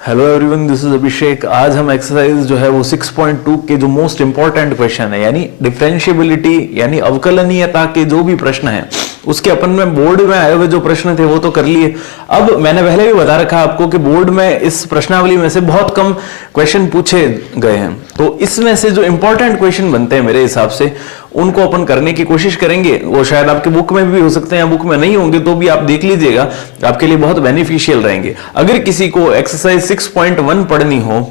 Hello everyone, this is अभिषेक। आज हम exercise जो है वो 6.2 के जो मोस्ट इंपॉर्टेंट क्वेश्चन है यानी डिफरेंशिएबिलिटी यानी अवकलनीयता के जो भी प्रश्न है उसके अपन में बोर्ड में आए हुए जो प्रश्न थे वो तो कर लिए। अब मैंने पहले भी बता रखा आपको कि बोर्ड में इस प्रश्नावली में से बहुत कम क्वेश्चन पूछे गए हैं, तो इसमें से जो इंपॉर्टेंट क्वेश्चन बनते हैं मेरे हिसाब से उनको अपन करने की कोशिश करेंगे। वो शायद आपके बुक में भी हो सकते हैं, बुक में नहीं होंगे तो भी आप देख लीजिएगा, आपके लिए बहुत बेनिफिशियल रहेंगे। अगर किसी को एक्सरसाइज 6.1 पढ़नी हो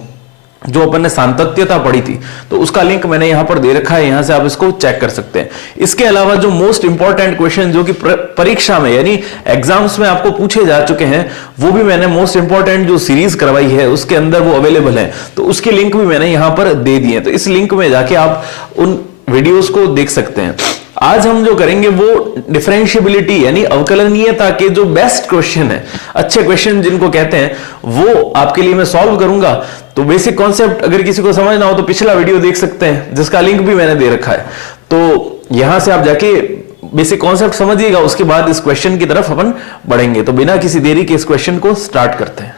जो अपन ने सांतत्यता पढ़ी थी तो उसका लिंक मैंने यहां पर दे रखा है, यहां से आप इसको चेक कर सकते हैं। इसके अलावा जो मोस्ट इंपॉर्टेंट क्वेश्चन जो कि परीक्षा में यानी एग्जाम्स में आपको पूछे जा चुके हैं वो भी मैंने मोस्ट इंपॉर्टेंट जो सीरीज करवाई है उसके अंदर वो अवेलेबल है, तो उसके लिंक भी मैंने यहां पर दे दिए। तो इस लिंक में जाके आप उन वीडियोस को देख सकते हैं। आज हम जो करेंगे वो डिफरेंशिएबिलिटी यानी अवकलनीयता के जो बेस्ट क्वेश्चन है, अच्छे क्वेश्चन जिनको कहते हैं, वो आपके लिए मैं सॉल्व करूंगा। तो बेसिक कॉन्सेप्ट अगर किसी को समझना हो तो पिछला वीडियो देख सकते हैं जिसका लिंक भी मैंने दे रखा है, तो यहां से आप जाके बेसिक कॉन्सेप्ट समझिएगा, उसके बाद इस क्वेश्चन की तरफ अपन बढ़ेंगे। तो बिना किसी देरी के इस क्वेश्चन को स्टार्ट करते हैं।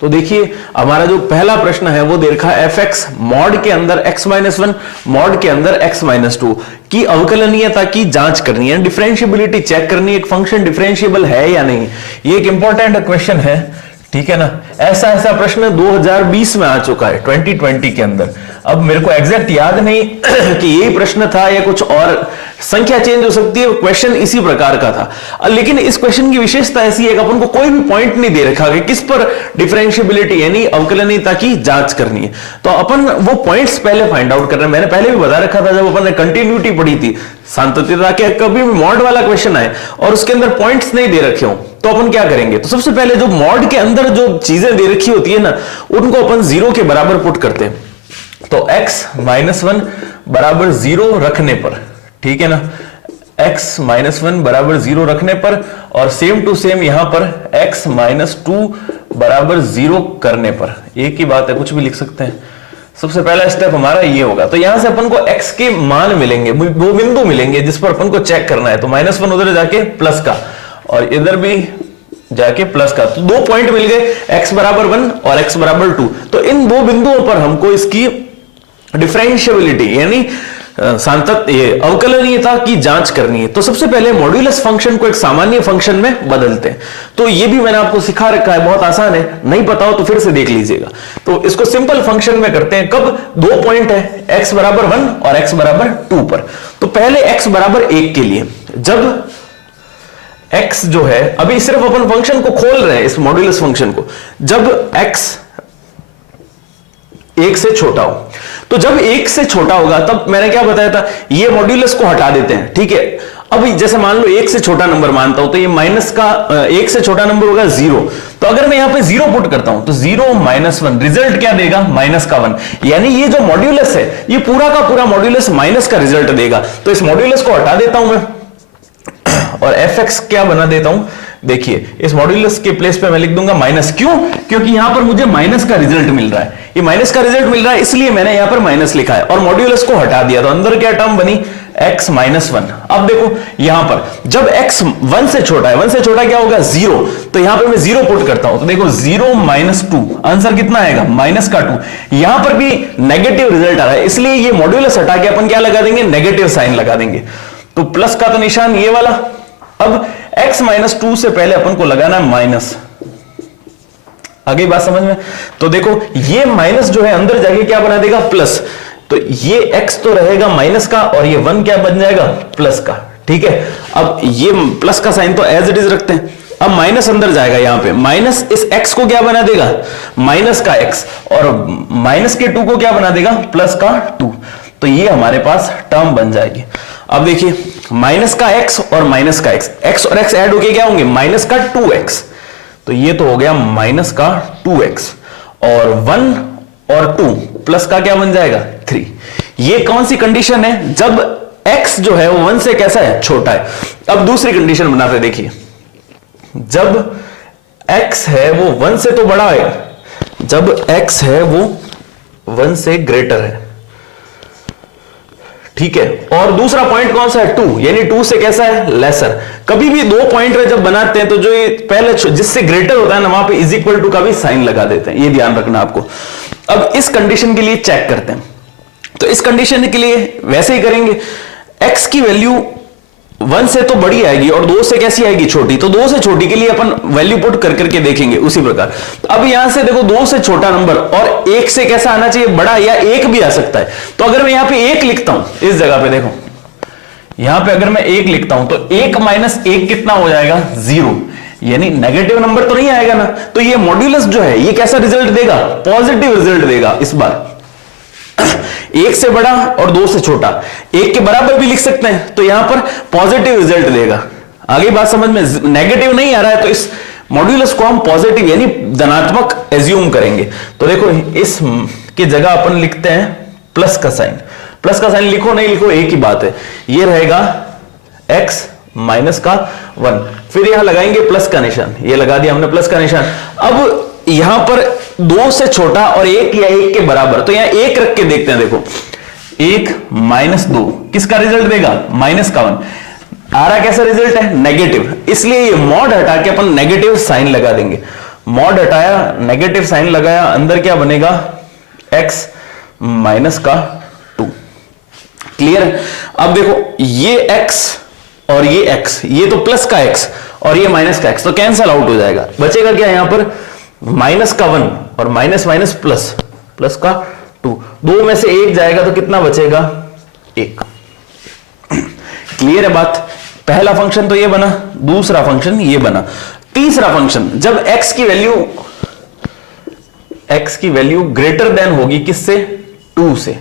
तो देखिए हमारा जो पहला प्रश्न है वो दे रखा है fx मॉड के अंदर x-1 मॉड के अंदर x-2 की अवकलनीयता की जांच करनी है, डिफरेंशिएबिलिटी चेक करनी है, एक फंक्शन डिफरेंशिएबल है या नहीं। ये एक इंपॉर्टेंट क्वेश्चन है, ठीक है ना। ऐसा प्रश्न 2020 में आ चुका है 2020 के अंदर। अब मेरे को एग्जैक्ट याद नहीं कि यही प्रश्न था या कुछ और, संख्या चेंज हो सकती है, क्वेश्चन इसी प्रकार का था। लेकिन इस क्वेश्चन की विशेषता ऐसी है कि अपन को कोई भी पॉइंट नहीं दे रखा कि किस पर डिफरेंशिएबिलिटी यानी अवकलनीयता की जांच करनी है, तो अपन वो पॉइंट्स पहले फाइंड आउट कर रहे हैं। मैंने पहले भी बता रखा था जब अपन ने कंटिन्यूटी पढ़ी थी सांतत्यता के, कभी भी मॉड वाला क्वेश्चन आए और उसके अंदर पॉइंट्स नहीं दे रखे हो तो अपन क्या करेंगे, तो सबसे पहले जो मॉड के अंदर जो चीजें दे रखी होती है ना उनको अपन 0 के बराबर पुट करते हैं। तो x-1 बराबर 0 रखने पर, ठीक है ना, x-1 बराबर 0 रखने पर और सेम टू सेम यहां पर x-2 बराबर 0 करने पर एक ही बात है, कुछ भी लिख सकते हैं। सबसे पहला स्टेप हमारा ये होगा, तो यहां से अपन को x के मान मिलेंगे, दो बिंदु मिलेंगे जिस पर अपन को चेक करना है। तो -1 उधर जाके प्लस का और इधर भी जाके प्लस का, तो 2 पॉइंट मिल गए, x बराबर 1 और x बराबर 2। तो इन दो बिंदुओं पर हमको इसकी डिफरेंशिएबिलिटी यानी अवकलनीयता की जांच करनी है। तो सबसे पहले मॉड्यूलस फंक्शन को एक सामान्य फंक्शन में बदलते हैं। तो ये भी मैंने आपको सिखा रखा है, बहुत आसान है, नहीं पता हो तो फिर से देख लीजिएगा। तो इसको सिंपल फंक्शन में करते हैं, कब 2 पॉइंट है x बराबर 1 और x बराबर 2 पर। तो पहले x बराबर 1 के लिए जब x जो है, अभी सिर्फ अपन फंक्शन को खोल रहे हैं इस मॉड्यूलस फंक्शन को, जब x 1 से छोटा हो, तो जब 1 से छोटा होगा तब मैंने क्या बताया था, ये मॉड्यूलस को हटा देते हैं, ठीक है। अभी जैसे मान लो 1 से छोटा नंबर मानता हूं तो ये माइनस का 1 से छोटा नंबर होगा 0। तो अगर मैं यहां पे 0 पुट करता हूं तो 0-1 रिजल्ट क्या देगा, माइनस का 1, यानी ये जो मॉड्यूलस है ये पूरा का पूरा मॉड्यूलस माइनस का रिजल्ट देगा। तो इस मॉड्यूलस को हटा देता हूं मैं और fx क्या बना देता हूं, देखिए इस मॉड्यूलस के प्लेस पे मैं लिख दूंगा माइनस। क्यों, क्योंकि यहां पर मुझे माइनस का रिजल्ट मिल रहा है, ये माइनस का रिजल्ट मिल रहा है इसलिए मैंने यहां पर माइनस लिखा है और मॉड्यूलस को हटा दिया। तो अंदर क्या टर्म बनी, x-1। अब देखो यहां पर जब x 1 से छोटा है, 1 से छोटा क्या होगा 0, तो यहां पर मैं 0 पुट करता हूं तो देखो 0-2, आंसर कितना आएगा माइनस का 2। यहां पर भी नेगेटिव रिजल्ट आ रहा है इसलिए ये मॉड्यूलस हटा के अपन क्या लगा देंगे, नेगेटिव साइन लगा देंगे। तो प्लस का तो निशान ये वाला। अब x-2 से पहले अपन को लगाना है माइनस, आगे बात समझ में। तो देखो ये माइनस जो है अंदर जाके क्या बना देगा, प्लस। तो ये x तो रहेगा माइनस का और ये 1 क्या बन जाएगा, प्लस का, ठीक है। अब ये प्लस का साइन तो एज इट इज रखते हैं। अब माइनस अंदर जाएगा, यहां पे माइनस इस x को क्या बना देगा, माइनस का x, और माइनस के 2 को क्या बना देगा, प्लस का 2। तो ये हमारे पास टर्म बन जाएगी। अब देखिए माइनस का x और माइनस का x और x ऐड होके क्या होंगे, माइनस का 2x। तो ये तो हो गया माइनस का 2x और 1 और 2 प्लस का क्या बन जाएगा 3। ये कौन सी कंडीशन है, जब x जो है वो 1 से कैसा है, छोटा है। अब दूसरी कंडीशन बनाते देखिए, जब x है वो 1 से तो बड़ा है, जब x है वो 1 से ग्रेटर है, ठीक है। और दूसरा पॉइंट कौन सा है, 2, यानी 2 से कैसा है, लेसर। कभी भी दो पॉइंट जब बनाते हैं तो जो ये पहले जिससे ग्रेटर होता है ना, वहां पे इज इक्वल टू का भी साइन लगा देते हैं, ये ध्यान रखना आपको। अब इस कंडीशन के लिए चेक करते हैं, तो इस कंडीशन के लिए वैसे ही करेंगे, x की वैल्यू 1 से तो बड़ी आएगी और 2 से कैसी आएगी, छोटी, तो 2 से छोटी के लिए अपन वैल्यू पुट कर करके देखेंगे उसी प्रकार। अब यहां से देखो 2 से छोटा नंबर और 1 से कैसा आना चाहिए, बड़ा, या 1 भी आ सकता है। तो अगर मैं यहां पे 1 लिखता हूं, इस जगह पे देखो, यहां पे अगर मैं 1 लिखता हूं तो 1 माइनस 1 कितना हो जाएगा, 0, यानी नेगेटिव नंबर तो नहीं आएगा ना। तो ये मॉड्यूलस जो है ये कैसा रिजल्ट देगा, पॉजिटिव रिजल्ट देगा इस बार। 1 से बड़ा और 2 से छोटा, 1 के बराबर भी लिख सकते हैं, तो यहां पर पॉजिटिव रिजल्ट देगा। आगे बात समझ में, नेगेटिव नहीं आ रहा है तो इस मॉड्यूलस को हम पॉजिटिव यानी धनात्मक एज्यूम करेंगे। तो देखो इस की जगह अपन लिखते हैं प्लस का साइन। प्लस का साइन लिखो नहीं लिखो एक ही बात है, ये रहेगा x माइनस का 1, फिर यहां लगाएंगे प्लस का निशान, ये लगा दिया हमने प्लस का निशान। अब यहां पर 2 से छोटा और 1 या 1 के बराबर, तो यहां 1 रख के देखते हैं, देखो 1 माइनस 2 किसका रिजल्ट देगा, माइनस का 1। आ रहा कैसा रिजल्ट है, नेगेटिव, इसलिए ये मॉड हटा के अपन नेगेटिव साइन लगा देंगे। मॉड हटाया, नेगेटिव साइन लगाया, अंदर क्या बनेगा, x माइनस का 2। क्लियर है। अब देखो ये x और ये x, ये तो प्लस का x और ये माइनस का x, तो कैंसल आउट हो जाएगा। बचेगा क्या यहां पर, माइनस का 1 और माइनस माइनस प्लस, प्लस का 2, 2 में से 1 जाएगा तो कितना बचेगा, 1। क्लियर है बात। पहला फंक्शन तो ये बना, दूसरा फंक्शन ये बना। तीसरा फंक्शन, जब x की वैल्यू ग्रेटर देन होगी किससे, 2 से,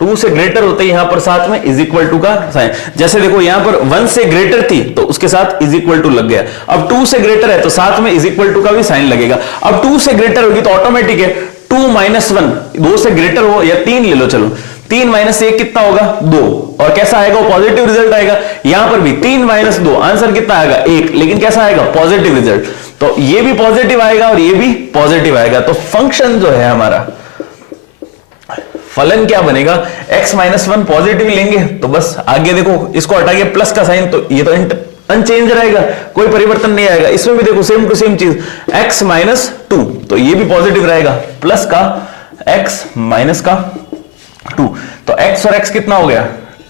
2 से ग्रेटर होते ही यहां पर साथ में इज इक्वल टू का साइन। जैसे देखो यहां पर 1 से ग्रेटर थी तो उसके साथ इज इक्वल टू लग गया, अब 2 से ग्रेटर है तो साथ में इज इक्वल टू का भी साइन लगेगा। अब 2 से ग्रेटर होगी तो ऑटोमेटिक है 2 माइनस 1, 2 से ग्रेटर हो या 3 ले लो, चलो 3 माइनस 1 कितना होगा, 2, और कैसा आएगा, पॉजिटिव रिजल्ट आएगा। यहां पर भी 3 माइनस 2, आंसर कितना आएगा, 1, लेकिन कैसा आएगा, पॉजिटिव रिजल्ट। तो ये भी पॉजिटिव आएगा और ये भी पॉजिटिव आएगा। तो फंक्शन जो है हमारा, फलन क्या बनेगा, x माइनस 1 पॉजिटिव लेंगे तो बस आगे देखो इसको हटा के प्लस का साइन, तो ये तो अनचेंज रहेगा, कोई परिवर्तन नहीं आएगा। इसमें भी देखो सेम टू सेम चीज, x माइनस 2, तो ये भी पॉजिटिव रहेगा, प्लस का x माइनस का 2, तो x और x कितना हो गया,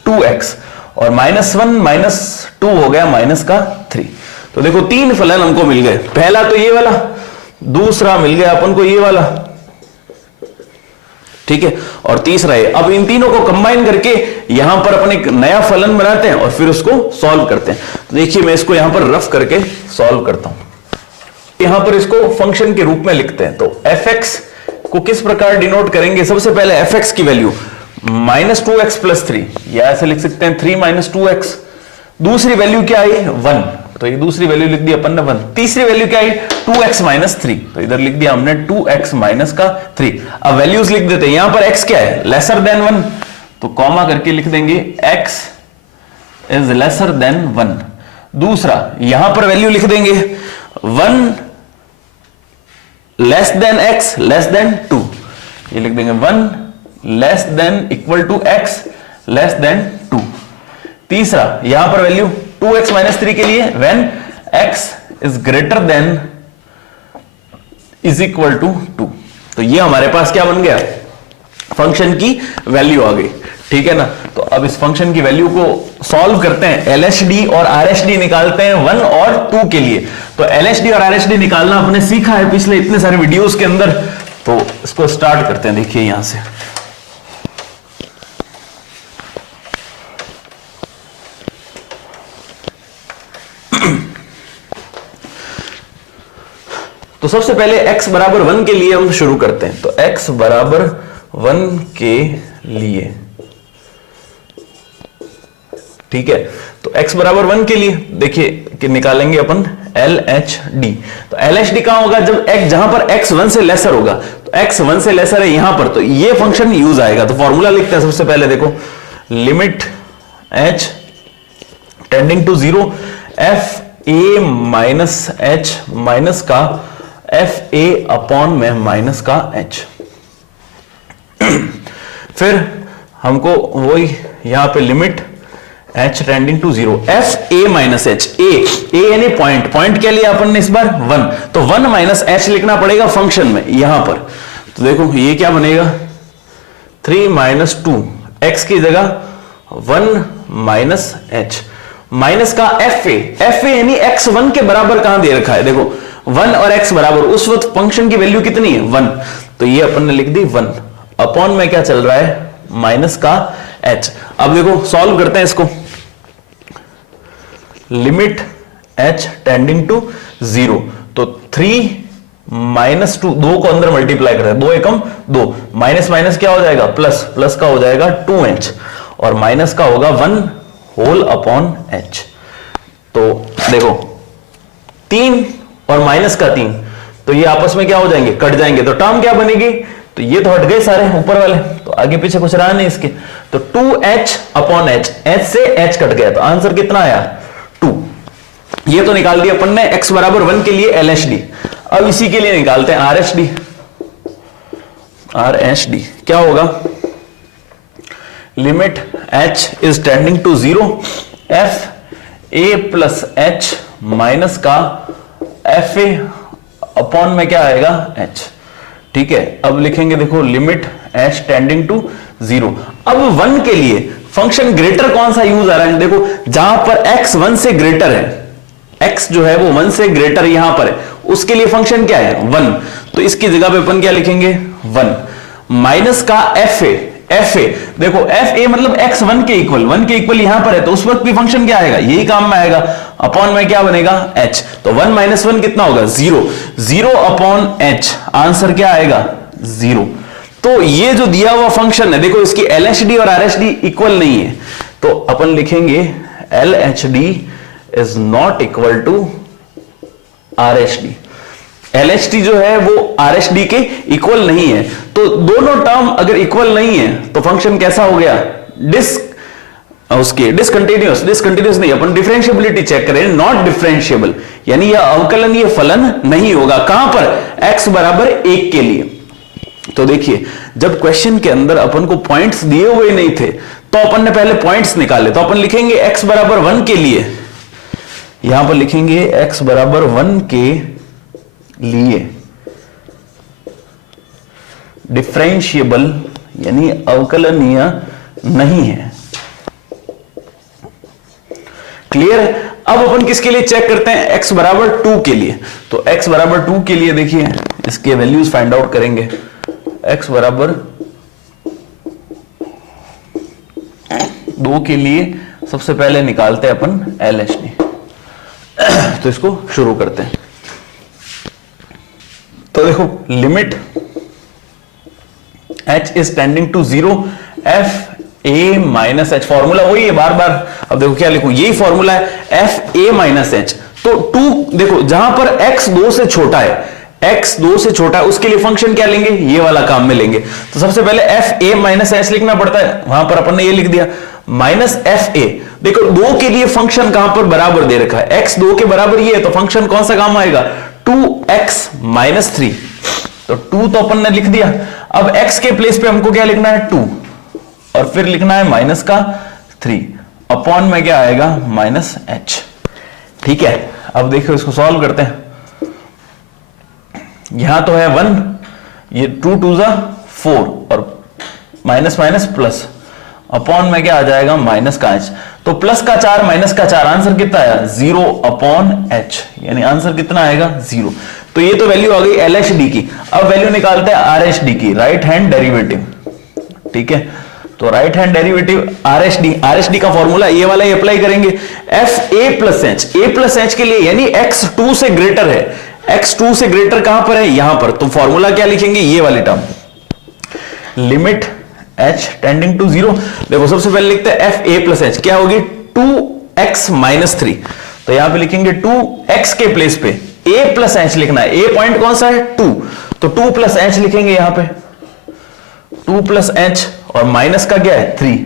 2x, और माइनस 1 माइनस 2 हो गया माइनस का 3। तो देखो 3 फलन हमको मिल गए, पहला तो ये वाला, दूसरा मिल गया अपन को ये वाला, ठीक है, और तीसरा है। अब इन तीनों को कंबाइन करके यहां पर अपन एक नया फलन बनाते हैं और फिर उसको सॉल्व करते हैं। तो देखिए मैं इसको यहां पर रफ करके सॉल्व करता हूं। यहां पर इसको फंक्शन के रूप में लिखते हैं। तो fx को किस प्रकार डिनोट करेंगे, सबसे पहले fx की वैल्यू माइनस 2x प्लस 3, या ऐसे लिख सकते हैं 3 माइनस 2x। दूसरी वैल्यू क्या आई, 1, तो ये दूसरी वैल्यू लिख दी अपन ने 1। तीसरी वैल्यू क्या आई, 2x माइनस 3, तो इधर लिख दिया हमने 2x माइनस का 3। अब वैल्यूज लिख देते हैं, यहां पर x क्या है, लेसर देन 1, तो कॉमा करके लिख देंगे x इज लेसर देन 1। दूसरा यहां पर वैल्यू लिख देंगे 1 less than x less than 2, ये लिख देंगे 1 less than equal to x less than 2। तीसरा यहां पर वैल्यू 2x माइनस 3 के लिए when x is greater than is equal to 2। तो ये हमारे पास क्या बन गया, फंक्शन की वैल्यू आ गई, ठीक है ना। तो अब इस फंक्शन की वैल्यू को सॉल्व करते हैं, LHD और RHD निकालते हैं 1 और 2 के लिए। तो LHD और RHD निकालना आपने सीखा है पिछले इतने सारे वीडियोस के अंदर, तो इसको स्टार्ट करते हैं। देखिए यहां से तो सबसे पहले x बराबर 1 के लिए हम शुरू करते हैं। तो x बराबर 1 के लिए, ठीक है, तो x बराबर 1 के लिए देखिए कि निकालेंगे अपन LHD। तो LHD कहां होगा, जब x, जहां पर x 1 से लेसर होगा, तो x 1 से लेसर है यहां पर, तो ये फंक्शन यूज आएगा। तो फॉर्मूला लिखते हैं सबसे पहले, देखो limit h tending to 0 f a minus h minus का एफ ए अपॉन में माइनस का h। फिर हमको वही यहां पे limit h tending to 0 f a minus H, A यानी पॉइंट, पॉइंट क्या लिया अपन ने इस बार 1, तो 1 माइनस एच लिखना पड़ेगा फंक्शन में यहां पर। तो देखो ये क्या बनेगा 3 माइनस 2, x की जगह 1 माइनस एच, माइनस का एफ ए यानी x1 के बराबर कहां दे रखा है, देखो 1 और x बराबर, उस वक्त फंक्शन की वैल्यू कितनी है 1, तो ये अपन ने लिख दी 1 अपॉन में क्या चल रहा है माइनस का h। अब देखो सॉल्व करते हैं इसको, लिमिट h टेंडिंग टू 0, तो 3 माइनस 2, 2 को अंदर मल्टीप्लाई करते हैं, 2 एकम 2, माइनस माइनस क्या हो जाएगा प्लस, प्लस का हो जाएगा 2h और माइनस का होगा 1 होल अपॉन h। तो देखो 3 और माइनस का 3, तो ये आपस में क्या हो जाएंगे कट जाएंगे, तो टर्म क्या बनेगी, तो ये तो हट गए सारे ऊपर वाले, तो आगे पीछे कुछ रहा नहीं इसके, तो 2h अपॉन h, h से h कट गया, तो आंसर कितना आया 2। ये तो निकाल दिया अपन ने x बराबर 1 के लिए LHD। अब इसी के लिए निकालते हैं RHD। RHD क्या होगा, limit h is tending to 0 f a plus h minus का एफ ए अपॉन में क्या आएगा h, ठीक है। अब लिखेंगे देखो लिमिट h टेंडिंग टू 0। अब 1 के लिए फंक्शन ग्रेटर कौन सा यूज आ रहा है, देखो जहां पर x 1 से ग्रेटर है, x जो है वो 1 से ग्रेटर यहां पर है, उसके लिए फंक्शन क्या है 1, तो इसकी जगह पे अपन क्या लिखेंगे 1 माइनस का एफ ए देखो एफ ए मतलब x 1 के इक्वल, 1 के इक्वल यहां पर है, तो उस वक्त भी फंक्शन क्या आएगा यही काम में आएगा, अपॉन में क्या बनेगा h, तो 1 माइनस 1 कितना होगा 0, 0 अपॉन h, आंसर क्या आएगा 0। तो ये जो दिया हुआ फंक्शन है देखो इसकी LHD और RHD इक्वल नहीं है, तो अपन लिखेंगे LHD is not equal to RHD। LHD जो है वो RHD के इक्वल नहीं है, तो दोनों टर्म अगर इक्वल नहीं है तो फंक्शन कैसा हो गया उसके डिसकंटिन्यूअस, डिसकंटिन्यूअस नहीं, अपन डिफरेंशिएबिलिटी चेक करें, नॉट डिफरेंशिएबल, यानी यह अवकलनीय फलन नहीं होगा, कहां पर x बराबर 1 के लिए। तो देखिए जब क्वेश्चन के अंदर अपन को पॉइंट्स दिए हुए नहीं थे तो अपन ने पहले पॉइंट्स निकाले, तो अपन लिखेंगे x बराबर 1 के लिए, यहां पर लिखेंगे x बराबर 1 के लिए डिफरेंशिएबल यानी अवकलनीय नहीं है, क्लियर है। अब अपन किसके लिए चेक करते हैं x बराबर 2 के लिए, तो x बराबर 2 के लिए देखिए इसके वैल्यूज फाइंड आउट करेंगे, x बराबर 2 के लिए सबसे पहले निकालते हैं अपन LHD। तो इसको शुरू करते हैं, तो देखो limit h is tending to 0 f a minus h, formula वही है बार बार, अब देखो क्या लिखूं, यही फॉर्मूला है f a माइनस एच। तो 2 देखो जहां पर x 2 से छोटा है, x 2 से छोटा है उसके लिए फंक्शन क्या लेंगे, ये वाला काम में लेंगे, तो सबसे पहले f a माइनस एच लिखना पड़ता है, वहां पर अपन ने ये लिख दिया माइनस एफ ए। देखो 2 के लिए फंक्शन कहां पर बराबर दे रखा है, x 2 के बराबर ये है, तो फंक्शन कौन सा काम आएगा 2x माइनस 3, तो 2 तो अपन ने लिख दिया। अब x के प्लेस पे हमको क्या लिखना है 2 और फिर लिखना है माइनस का 3 अपॉन में क्या आएगा माइनस h, ठीक है। अब देखो इसको सॉल्व करते हैं, यहां तो है 1, ये 2 2 जा 4 और माइनस माइनस प्लस, अपॉन में क्या आ जाएगा माइनस का h, तो प्लस का 4 माइनस का 4, आंसर कितना आया 0 अपॉन h, यानी आंसर कितना आएगा 0। तो ये तो वैल्यू आ गई LHD की। अब वैल्यू निकालते हैं RHD की, राइट हैंड डेरिवेटिव, ठीक है। तो राइट हैंड डेरिवेटिव RHD का फॉर्मूला ये वाला ही अप्लाई करेंगे, एफ ए प्लस एच के लिए, यानी x 2 से ग्रेटर है, x 2 से ग्रेटर कहां पर है यहां पर, तो फॉर्मूला क्या लिखेंगे ये वाली term, limit h tending to 0। देखो सबसे पहले लिखते हैं एफ ए प्लस एच, क्या होगी 2x माइनस 3, तो यहां पे लिखेंगे 2x के प्लेस पे a प्लस एच लिखना है, a पॉइंट कौन सा है 2, तो 2 प्लस एच लिखेंगे यहां पे 2 प्लस एच और माइनस का क्या है 3,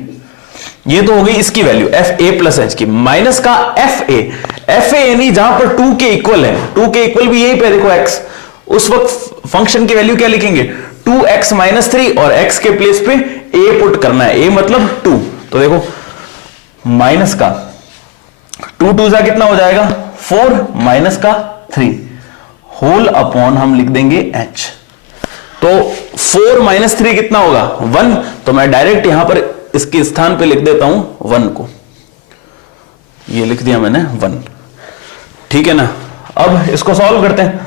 ये तो हो गई इसकी value F A plus H की, माइनस का एफ ए यानी जहां पर 2 के इक्वल है, 2 के इक्वल भी यही पे देखो x, उस वक्त फंक्शन की वैल्यू क्या लिखेंगे 2x माइनस 3 और x के प्लेस पे ए पुट करना है, ए मतलब 2, तो देखो माइनस का 2 2 जा कितना हो जाएगा 4 माइनस का 3 होल अपॉन हम लिख देंगे h, तो 4 माइनस 3 कितना होगा 1, तो मैं डायरेक्ट यहां पर इसके स्थान पे लिख देता हूं 1 को, ये लिख दिया मैंने 1, ठीक है ना। अब इसको सॉल्व करते हैं,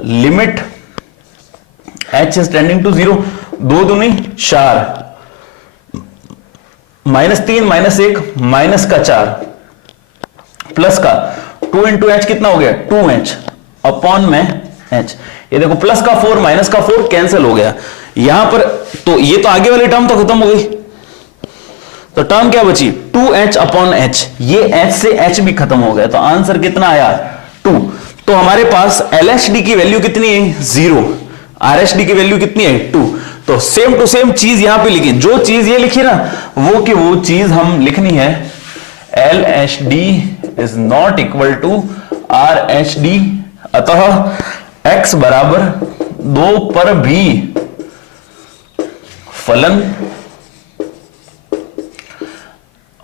limit h is tending to 0, 2 दूनी 4, माइनस 3 माइनस 1 माइनस का 4 प्लस का 2 इंटू एच कितना हो गया 2h अपॉन में h, ये देखो प्लस का 4 माइनस का 4 कैंसिल हो गया यहां पर, तो ये तो आगे वाली टर्म तो खत्म हो गई, तो टर्म क्या बची 2h अपॉन h, ये h से h भी खत्म हो गया, तो आंसर कितना आया 2। तो हमारे पास LHD की वैल्यू कितनी है 0, RHD की वैल्यू कितनी है 2, तो सेम टू सेम चीज यहां पे लिखी, जो चीज ये लिखी ना वो की वो चीज हम लिखनी है, LHD is not equal to RHD, अतः x बराबर 2 पर भी फलन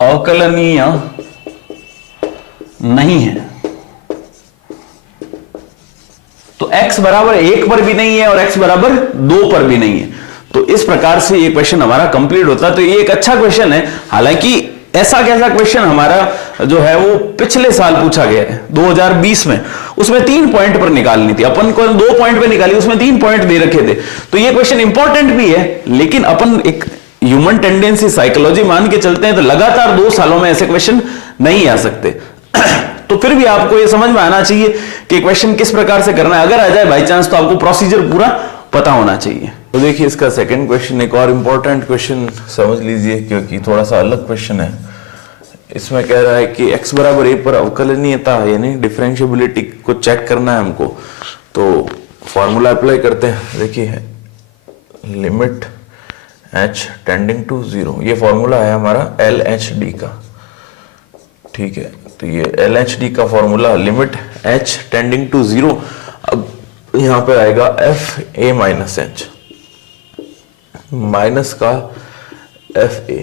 अवकलनीय नहीं है, तो x बराबर 1 पर भी नहीं है और x बराबर 2 पर भी नहीं है, तो इस प्रकार से ये क्वेश्चन हमारा कंप्लीट होता है। तो ये एक अच्छा क्वेश्चन है, हालांकि ऐसा कैसा क्वेश्चन हमारा जो है वो पिछले साल पूछा गया है 2020 में, उसमें 3 पॉइंट पर निकालनी थी, अपन को 2 पॉइंट पर निकाली, उसमें 3 पॉइंट दे रखे थे, तो ये क्वेश्चन इंपॉर्टेंट भी है, लेकिन अपन एक ह्यूमन टेंडेंसी साइकोलॉजी मान के चलते हैं, तो लगातार 2 सालों में ऐसे क्वेश्चन नहीं आ सकते। तो फिर भी आपको ये समझ में आना चाहिए कि क्वेश्चन किस प्रकार से करना है, अगर आ जाए बाई चांस तो आपको प्रोसीजर पूरा पता होना चाहिए। तो देखिए इसका सेकंड क्वेश्चन एक और इंपॉर्टेंट क्वेश्चन समझ लीजिए, क्योंकि थोड़ा सा अलग क्वेश्चन है। इसमें कह रहा है कि x बराबर a पर अवकलनीयता यानी डिफरेंशिएबिलिटी को चेक करना है हमको, तो फॉर्मूला अप्लाई करते हैं। देखिए लिमिट h टेंडिंग टू 0, ये फॉर्मूला है हमारा LHD का, ठीक है। तो ये LHD का formula limit h tending to 0, अब यहां पे आएगा fa माइनस h माइनस का fa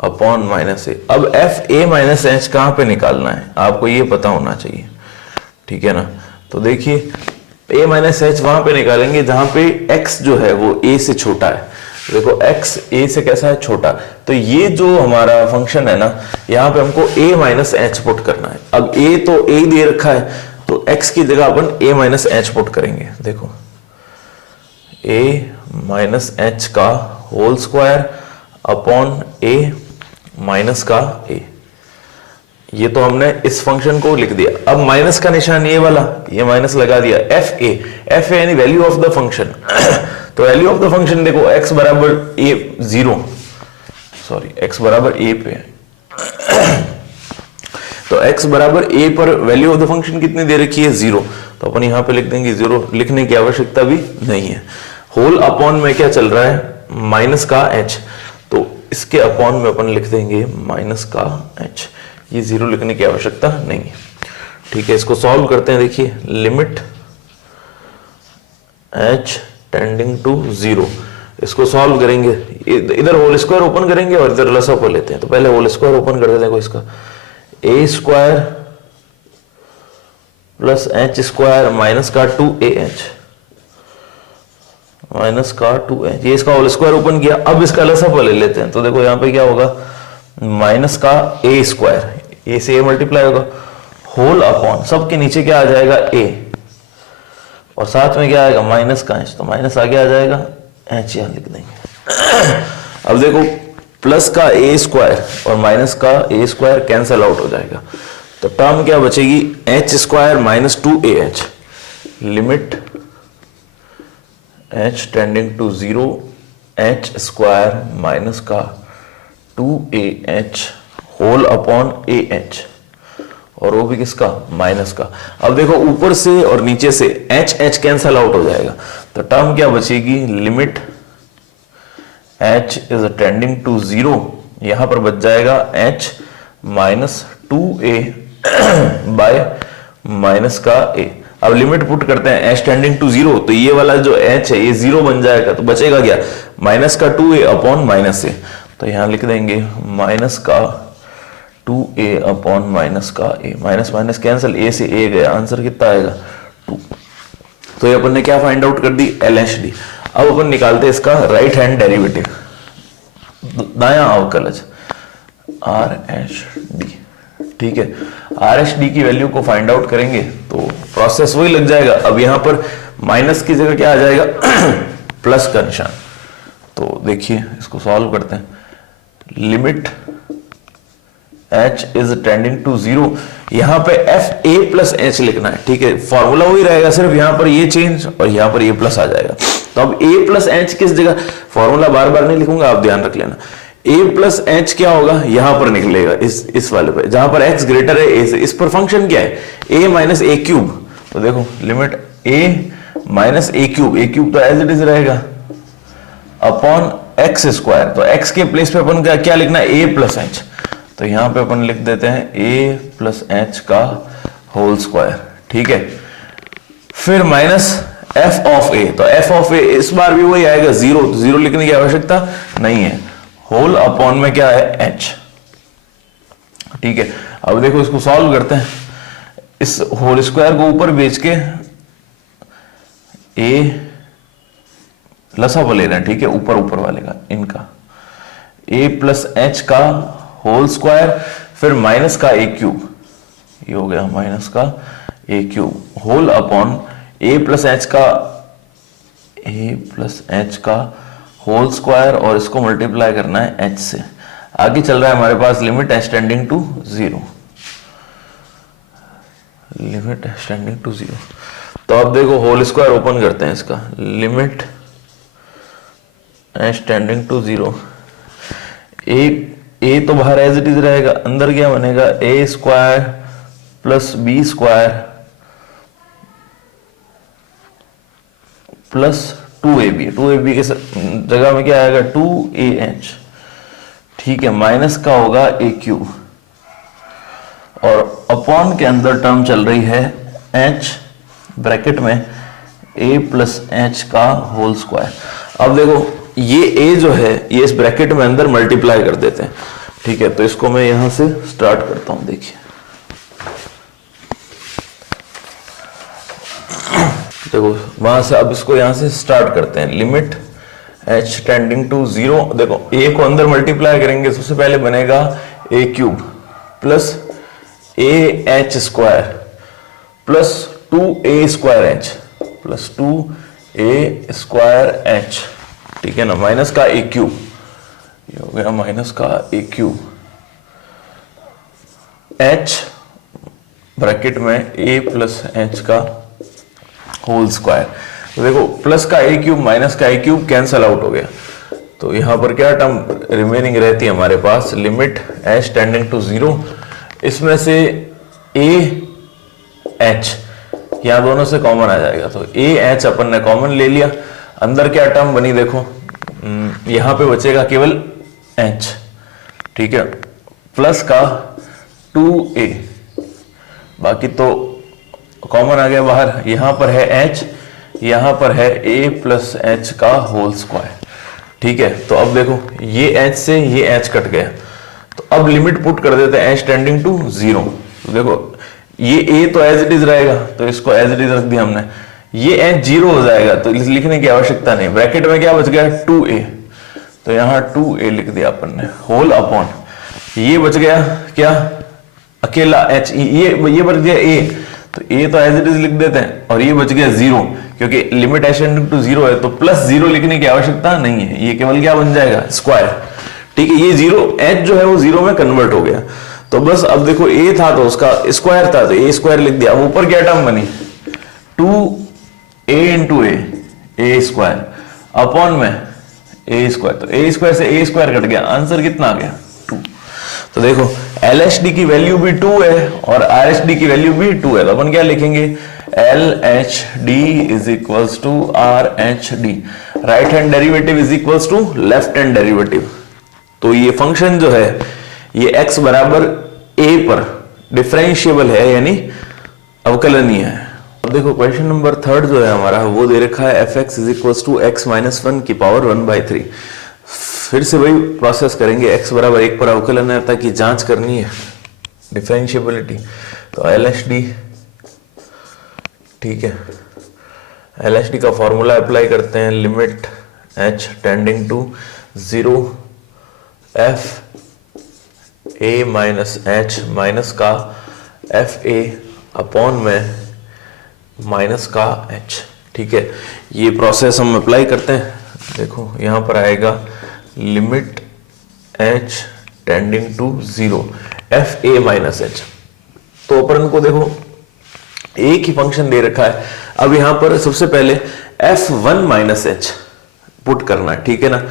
अपॉन माइनस ए। अब fa माइनस एच कहां पे निकालना है आपको ये पता होना चाहिए, ठीक है ना। तो देखिए a माइनस एच वहां पे निकालेंगे जहां पे x जो है वो a से छोटा है। देखो x a से कैसा है छोटा, तो ये जो हमारा फंक्शन है ना यहाँ पे हमको a माइनस एच पुट करना है। अब a तो a दे रखा है, तो x की जगह अपन a माइनस एच पुट करेंगे। देखो a माइनस एच का whole square upon a minus का a, ये तो हमने इस फंक्शन को लिख दिया। अब माइनस का निशान ये वाला, ये माइनस लगा दिया। fa यानी वैल्यू ऑफ द फंक्शन तो वैल्यू ऑफ द फंक्शन देखो x बराबर a 0, सॉरी x बराबर a पे तो x बराबर a पर वैल्यू ऑफ द फंक्शन कितनी दे रखी है 0, तो अपन यहां पे लिख देंगे 0, लिखने की आवश्यकता भी नहीं है। होल अपॉन में क्या चल रहा है माइनस का h, तो इसके अपॉन में अपन लिख देंगे माइनस का h, ये 0 लिखने की आवश्यकता नहीं है, ठीक है। इसको सॉल्व करते हैं। देखिए लिमिट h टेंडिंग टू 0, इसको सॉल्व करेंगे, इधर होल स्क्वायर ओपन करेंगे और इधर लसाअ लेते हैं। तो पहले होल स्क्वायर ओपन कर देते हैं, इसका a square plus h square minus का 2ah माइनस का 2h, ये इसका होल स्क्वायर ओपन किया। अब इसका लसाअ ले लेते हैं, तो देखो यहाँ पे क्या होगा माइनस का a स्क्वायर, a से a मल्टीप्लाई होगा, होल अपॉन सबके नीचे क्या आ जाएगा a, और साथ में क्या आएगा माइनस का h, तो माइनस आगे आ जाएगा h यहां लिख देंगे। अब देखो प्लस का a स्क्वायर और माइनस का a स्क्वायर कैंसिल आउट हो जाएगा, तो टर्म क्या बचेगी h square minus 2ah, limit h tending to 0 h square minus का 2ah होल अपॉन ah, और वो भी किसका माइनस का। अब देखो ऊपर से और नीचे से h कैंसल आउट हो जाएगा, तो टर्म क्या बचेगी limit h is tending to 0, यहां पर बच जाएगा h minus 2a by minus का a। अब लिमिट पुट करते हैं h टेंडिंग टू 0, तो ये वाला जो h है ये 0 बन जाएगा, तो बचेगा क्या, माइनस का 2a अपॉन माइनस ए। तो यहां लिख देंगे माइनस का 2a अपॉन माइनस का a, minus minus cancel, a से a गया, आंसर कितना आएगा 2। तो ये अपन ने क्या फाइंड आउट कर दी, LHD। अब अपन निकालते हैं इसका राइट हैंड डेरिवेटिव, दायां अवकलज RHD। ठीक है, RHD की वैल्यू को फाइंड आउट करेंगे तो प्रोसेस वही लग जाएगा। अब यहां पर माइनस की जगह क्या आ जाएगा, प्लस का निशान। तो देखिए इसको सॉल्व करते हैं, limit h is tending to 0, यहां पे fa प्लस h लिखना है। ठीक है, फॉर्मूला वही रहेगा, सिर्फ यहां पर ये चेंज और यहां पर ये प्लस आ जाएगा। तो अब a प्लस h किस जगह, फॉर्मूला बार बार नहीं लिखूंगा, आप ध्यान रख लेना। a प्लस h क्या होगा, यहां पर निकलेगा इस वाले पे, जहां पर x ग्रेटर है a से। इस पर फंक्शन क्या है, a माइनस ए क्यूब। तो देखो limit a minus A cube तो एज इट इज रहेगा अपॉन एक्स स्क्वायर। तो x के प्लेस पे अपन क्या लिखना है, a प्लस h। तो यहां पे अपन लिख देते हैं a प्लस h का होल स्क्वायर। ठीक है, फिर माइनस f ऑफ a, तो f ऑफ a इस बार भी वही आएगा 0, तो 0 लिखने की आवश्यकता नहीं है, होल अपॉन में क्या है h। ठीक है, अब देखो इसको सॉल्व करते हैं, इस होल स्क्वायर को ऊपर भेज के a लसाव ले रहे हैं। ठीक है, ऊपर वाले का, इनका a प्लस h का होल स्क्वायर, फिर माइनस का a क्यूब, ये हो गया माइनस का a cube, whole upon a plus h का होल स्क्वायर, और इसको मल्टीप्लाई करना है h से। आगे चल रहा है हमारे पास limit h tending to 0, limit h tending to 0। तो अब देखो होल स्क्वायर ओपन करते हैं इसका, limit h tending to 0, a तो बाहर एज इट इज रहेगा, अंदर क्या बनेगा, a square plus b square plus 2ab के जगह में क्या आएगा 2ah। ठीक है, माइनस का होगा a क्यूब, और अपॉन के अंदर टर्म चल रही है h ब्रैकेट में a प्लस h का होल स्क्वायर। अब देखो ये a जो है ये इस ब्रैकेट में अंदर मल्टीप्लाई कर देते हैं। ठीक है, तो इसको मैं यहां से स्टार्ट करता हूं, देखिए देखो वहां से, अब इसको यहां से स्टार्ट करते हैं, लिमिट h टेंडिंग टू 0। देखो a को अंदर मल्टीप्लाई करेंगे, सबसे पहले बनेगा a cube plus ah square plus 2a square h plus 2a square h। ठीक है ना, माइनस का a क्यूब, ये हो गया माइनस का a क्यूब, h ब्रैकेट में a प्लस h का होल स्क्वायर। तो देखो प्लस का a क्यूब माइनस का a क्यूब कैंसल आउट हो गया, तो यहां पर क्या टर्म रिमेनिंग रहती है हमारे पास, लिमिट h टेंडिंग टू 0, इसमें से ah यहां दोनों से कॉमन आ जाएगा, तो ah अपन ने कॉमन ले लिया, अंदर क्या टर्म बनी देखो, यहां पे बचेगा केवल h। ठीक है, प्लस का 2a, बाकी तो कॉमन आ गया बाहर, यहां पर है h, यहां पर है a प्लस h का होल स्क्वायर। ठीक है, तो अब देखो ये h से ये h कट गया, तो अब लिमिट पुट कर देते हैं h टेंडिंग टू 0। तो देखो ये a तो एज इट इज रहेगा, तो इसको एज इट इज रख दिया हमने, ये h 0 हो जाएगा, तो लिखने की आवश्यकता नहीं, ब्रैकेट में क्या बच गया 2a, तो यहां 2a लिख दिया अपन ने, होल अपॉन ये बच गया क्या, अकेला h, ये बच गया a, तो a तो एज इट इज लिख देते हैं, और ये बच गया 0, क्योंकि लिमिट h टेंडिंग टू 0 है, तो प्लस 0 लिखने की आवश्यकता नहीं है, ये केवल क्या बन जाएगा स्क्वायर। ठीक है, ये 0 h जो है वो 0 में कन्वर्ट हो गया, तो बस अब देखो a था तो उसका स्क्वायर था, तो a स्क्वायर लिख दिया। अब ऊपर क्या टर्म बनी, 2a into a square upon में a स्क्वायर, तो a स्क्वायर से a स्क्वायर कट गया, आंसर कितना आ गया 2। तो देखो LHD की वैल्यू भी 2 है और RHD की वैल्यू भी 2 है, तो अपन क्या लिखेंगे, LHD is equals to RHD, right hand derivative is equals to left hand derivative. तो ये फंक्शन जो है ये x बराबर a पर डिफरेंशिएबल है, यानी अवकलनीय है। अब देखो क्वेश्चन नंबर 3 जो है हमारा वो दे रखा है fx is equal to x minus 1 की पावर 1/3। फिर से वही प्रोसेस करेंगे, x बराबर 1 पर अवकलन है ताकि जांच करनी है डिफरेंशिएबिलिटी। तो LHD, ठीक है, LHD का फॉर्मूला अप्लाई करते हैं, limit h tending to 0 f a minus h minus का f a अपॉन में माइनस का h। ठीक है, ये प्रोसेस हम अप्लाई करते हैं। देखो यहां पर आएगा limit h tending to 0 f a minus h। तो अपन को देखो एक ही फंक्शन दे रखा है। अब यहां पर सबसे पहले f1 माइनस h पुट करना है, ठीक है ना,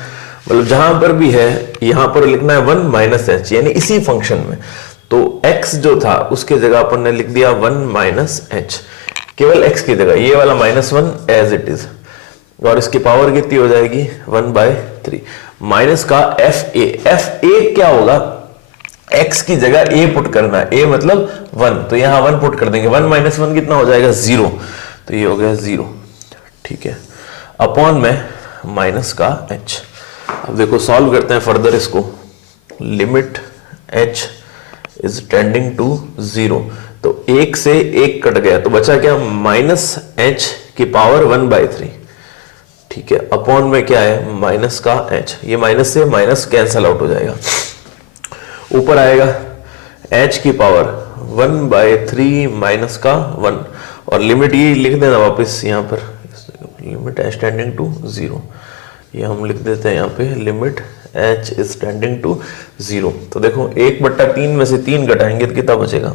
मतलब जहां पर भी है यहां पर लिखना है 1 माइनस h, यानी इसी फंक्शन में। तो x जो था उसके जगह अपन ने लिख दिया 1 माइनस h, केवल x की जगह ये वाला -1 एज इट इज, और इसकी पावर कितनी हो जाएगी 1/3 माइनस का fa क्या होगा, x की जगह a पुट करना है, a मतलब 1, तो यहां 1 पुट कर देंगे, 1 माइनस 1 कितना हो जाएगा 0, तो ये हो गया 0, ठीक है, अपॉन में माइनस का h। अब देखो सॉल्व करते हैं फर्दर इसको, limit h is tending to 0, तो 1 से 1 कट गया तो बचा क्या माइनस h की पावर 1/3, ठीक है, अपॉन में क्या है माइनस का h, ये माइनस से माइनस कैंसल आउट हो जाएगा, ऊपर आएगा h की पावर 1/3 माइनस का 1, और लिमिट ये लिख देना वापस यहाँ पर, लिमिट h टेंडिंग टू 0, ये हम लिख देते हैं यहाँ पे limit h is tending to 0। तो देखो 1/3 में से 3 घटाएंगे तो कितना बचेगा,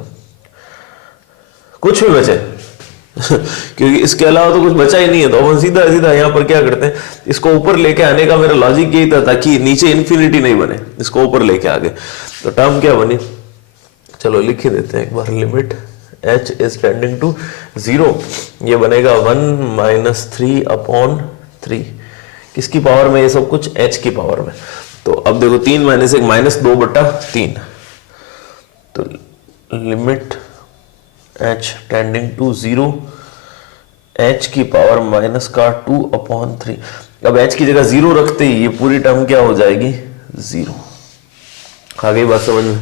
कुछ भी बचे क्योंकि इसके अलावा तो कुछ बचा ही नहीं है, तो अपन सीधा सीधा यहाँ पर क्या करते हैं, इसको ऊपर लेके आने का मेरा लॉजिक यही था ताकि नीचे इन्फिनिटी नहीं बने, इसको ऊपर लेके आ गए। तो टर्म क्या बनी, चलो लिख ही देते हैं एक बार, limit h is tending to 0, ये बनेगा 1 माइनस 3 अपॉन 3, किसकी पावर में, ये सब कुछ h की पावर में। तो अब देखो 3 माइनस 1 माइनस 2/3, तो limit h tending to 0 h की पावर माइनस का 2 अपॉन 3। अब h की जगह 0 रखते ही ये पूरी टर्म क्या हो जाएगी 0। आ गई बात समझ में।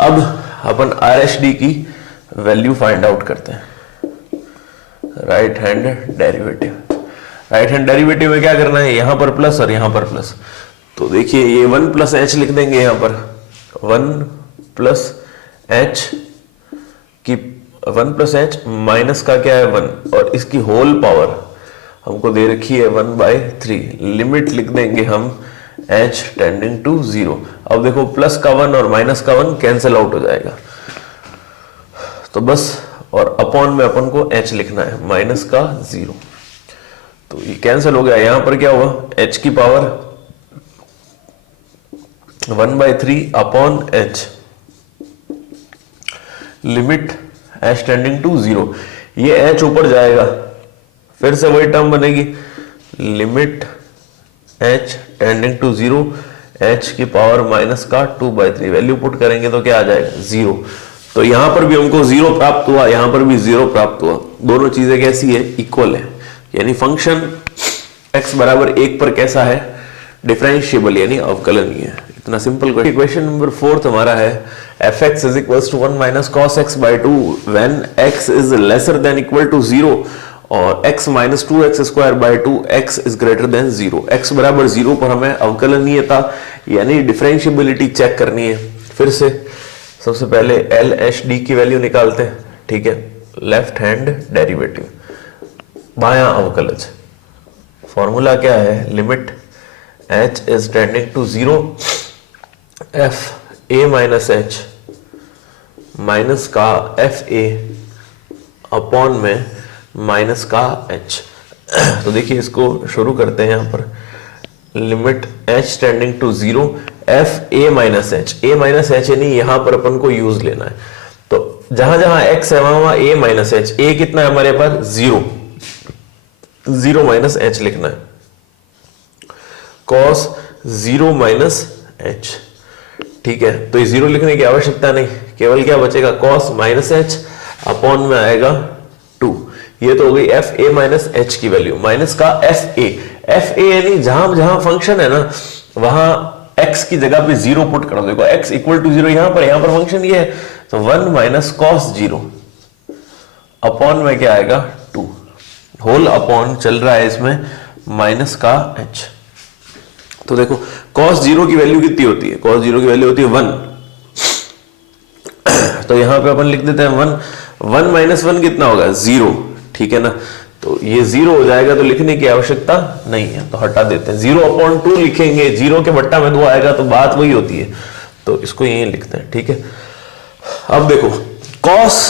अब अपन RHD की वैल्यू फाइंड आउट करते हैं, right hand derivative. Right hand derivative में क्या करना है, यहां पर प्लस और यहां पर प्लस, तो देखिए ये 1 प्लस h लिख देंगे, यहां पर 1 प्लस h की 1 प्लस h माइनस का क्या है 1, और इसकी होल पावर हमको दे रखी है 1/3, लिमिट लिख देंगे हम h टेंडिंग टू 0। अब देखो प्लस का 1 और माइनस का 1 कैंसिल आउट हो जाएगा, तो बस, और अपॉन में अपन को h लिखना है माइनस का 0, तो ये कैंसिल हो गया। यहां पर क्या हुआ, h की power 1/3 upon h, limit h tending to 0, ये h ऊपर जाएगा, फिर से वही टर्म बनेगी, limit h tending to 0 h की पावर माइनस का 2/3, वैल्यू पुट करेंगे तो क्या आ जाएगा 0। तो यहां पर भी हमको 0 प्राप्त हुआ, यहां पर भी 0 प्राप्त हुआ, दोनों चीजें कैसी है, इक्वल है, यानी फंक्शन x बराबर 1 पर कैसा है, डिफरेंशिएबल यानी अवकलनीय है। इतना सिंपल क्वेश्चन। क्वेश्चन नंबर 4 हमारा है fx is equals to 1 minus cos x by 2 when x is lesser than equal to 0 और x minus 2x square by 2 x is greater than 0। x बराबर 0 पर हमें अवकलनीयता यानी डिफरेंशिएबिलिटी चेक करनी है। फिर से सबसे पहले LHD की वैल्यू निकालते हैं, ठीक है, लेफ्ट हैंड डेरिवेटिव, बायां अवकलज, फॉर्मूला क्या है, limit h is tending to 0 f a minus h minus का f a अपॉन में माइनस का h। तो देखिए इसको शुरू करते हैं, यहां पर limit h tending to 0 f a minus h यानी यहां पर अपन को यूज लेना है, तो जहां जहां x है वहां a माइनस h, a कितना है हमारे पास 0 माइनस h लिखना है, cos 0 माइनस h, ठीक है, तो ये 0 लिखने की आवश्यकता नहीं, केवल क्या बचेगा cos माइनस h अपॉन में आएगा 2, ये तो हो गई एफ ए माइनस एच की वैल्यू, माइनस का एफ ए यानी जहां जहां फंक्शन है ना वहां x की जगह पे 0 पुट करो। देखो x इक्वल टू 0 यहां पर फंक्शन ये है, तो 1 माइनस कॉस 0 अपॉन में क्या आएगा 2 होल अपॉन चल रहा है इसमें माइनस का h। तो देखो cos 0 की वैल्यू कितनी होती है, cos 0 की वैल्यू होती है 1, तो यहां पे अपन लिख देते हैं 1 माइनस 1 कितना होगा 0, ठीक है ना। तो ये 0 हो जाएगा तो लिखने की आवश्यकता नहीं है, तो हटा देते हैं। 0 अपॉन 2 लिखेंगे, 0 के बट्टा में 2 आएगा तो बात वही होती है, तो इसको यही लिखते हैं, ठीक है। अब देखो cos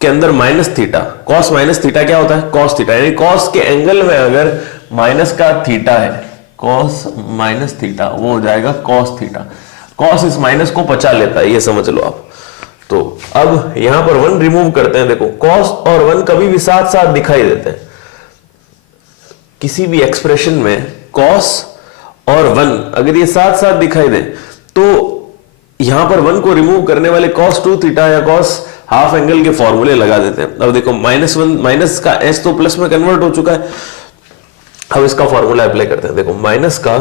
के अंदर minus theta, cos minus theta क्या होता है cos थीटा, यानी cos के एंगल में अगर माइनस का थीटा है, cos माइनस थीटा वो हो जाएगा cos थीटा। cos इस माइनस को पचा लेता है, ये समझ लो आप। तो अब यहां पर 1 रिमूव करते हैं। देखो cos और 1 कभी भी साथ साथ दिखाई देते हैं, किसी भी एक्सप्रेशन में cos और 1 अगर ये साथ साथ दिखाई दे तो यहां पर 1 को रिमूव करने वाले cos 2 थीटा या cos हाफ एंगल के फॉर्मूले लगा देते हैं। अब देखो माइनस 1 माइनस का h तो प्लस में कन्वर्ट हो चुका है, अब इसका फॉर्मूला अप्लाई करते हैं। देखो माइनस का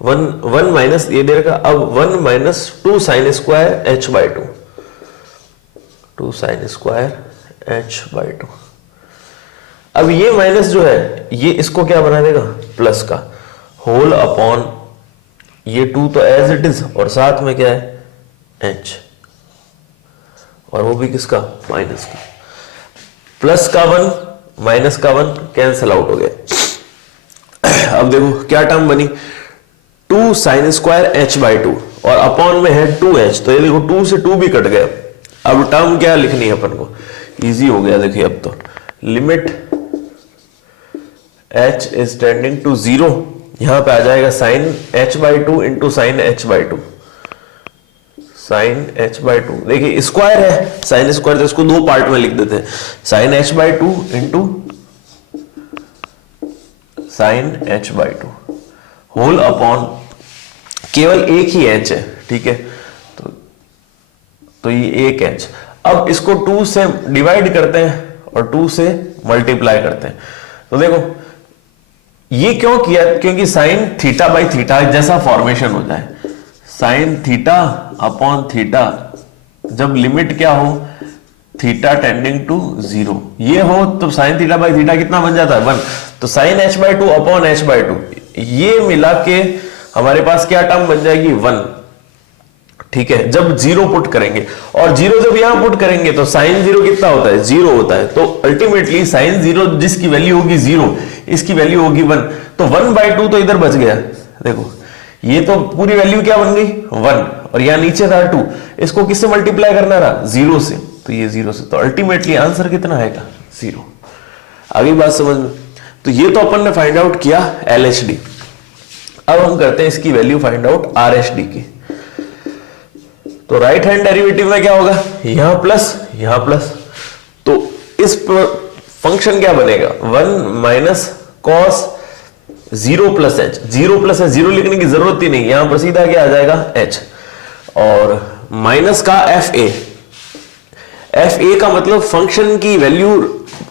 1 माइनस ये दे रखा, अब 1 minus 2 sine square h by 2 sine square h by 2। अब ये माइनस जो है ये इसको क्या बना देगा प्लस का, होल अपॉन ये 2 तो एज इट इज और साथ में क्या है h, और वो भी किसका माइनस का। प्लस का 1 माइनस का 1 कैंसल आउट हो गया। अब देखो क्या टर्म बनी 2 साइन स्क्वायर h बाई 2 और अपॉन में है 2h, तो ये देखो 2 से 2 भी कट गया। अब टर्म क्या लिखनी है अपन को, इजी हो गया। देखिए अब तो limit h is tending to 0, यहां पे आ जाएगा sine h by 2 into sine h by 2, sine h by 2। देखिए स्क्वायर है, साइन स्क्वायर तो इसको 2 पार्ट में लिख देते हैं, sine h by 2 into sine h by 2 whole upon केवल एक ही h है, ठीक है, तो ये एक h। अब इसको 2 से डिवाइड करते हैं और 2 से मल्टीप्लाई करते हैं। तो देखो ये क्यों किया, क्योंकि साइन थीटा बाई थीटा जैसा फॉर्मेशन हो जाए, साइन थीटा अपॉन थीटा जब लिमिट क्या हो थीटा टेंडिंग टू 0 ये हो तो साइन थीटा बाई थीटा कितना बन जाता है 1, तो sine h by 2 upon h by 2 ये मिला के हमारे पास क्या टर्म बन जाएगी 1, ठीक है। जब 0 पुट करेंगे और 0 जब यहां पुट करेंगे तो साइन 0 कितना होता है 0 होता है, तो अल्टीमेटली साइन 0 जिसकी वैल्यू होगी 0 इसकी वैल्यू होगी 1, तो 1 बाई 2 तो इधर बच गया। देखो ये तो पूरी वैल्यू क्या बन गई 1 और यहां नीचे था 2, इसको किससे मल्टीप्लाई करना रहा 0 से, तो ये 0 से, तो अल्टीमेटली आंसर कितना आएगा 0। आगे बात समझ में। तो ये तो अपन ने फाइंड आउट किया LHD, अब हम करते हैं इसकी वैल्यू फाइंड आउट RHD की। तो राइट हैंड डेरिवेटिव में क्या होगा यहां प्लस, तो इस फंक्शन क्या बनेगा 1 minus cos 0 plus h, 0 plus h 0 लिखने की जरूरत ही नहीं, यहां पर सीधा क्या आ जाएगा h, और माइनस का fa का मतलब फंक्शन की वैल्यू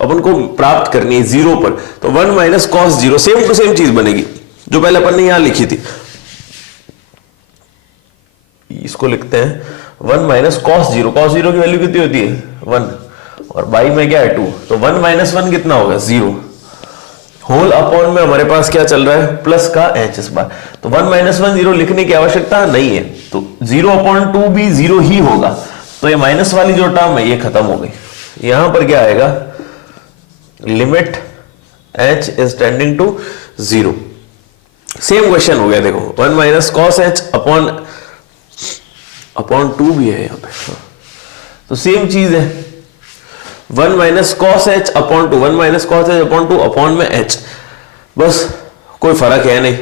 अपन को प्राप्त करनी है 0 पर, तो 1 minus cos 0 same to same चीज बनेगी जो पहले अपन ने यहां लिखी थी। इसको लिखते हैं 1 माइनस कॉस 0, कॉस 0 की वैल्यू कितनी होती है 1 और बाई में क्या है 2, तो 1 माइनस 1 कितना होगा 0, होल अपॉन में हमारे पास क्या चल रहा है प्लस का h इस बार, तो 1 माइनस 1 0 लिखने की आवश्यकता नहीं है, तो 0 अपॉन 2 भी 0 ही होगा, तो ये माइनस वाली जो टर्म है ये खत्म हो गई। यहां पर क्या आएगा limit h is tending to 0, same question हो गया। देखो 1 माइनस कॉस h अपॉन 2 भी है यहां पे, तो सेम चीज है 1 minus cos h upon 2, 1 minus cos h upon 2 upon में h, बस कोई फर्क है नहीं,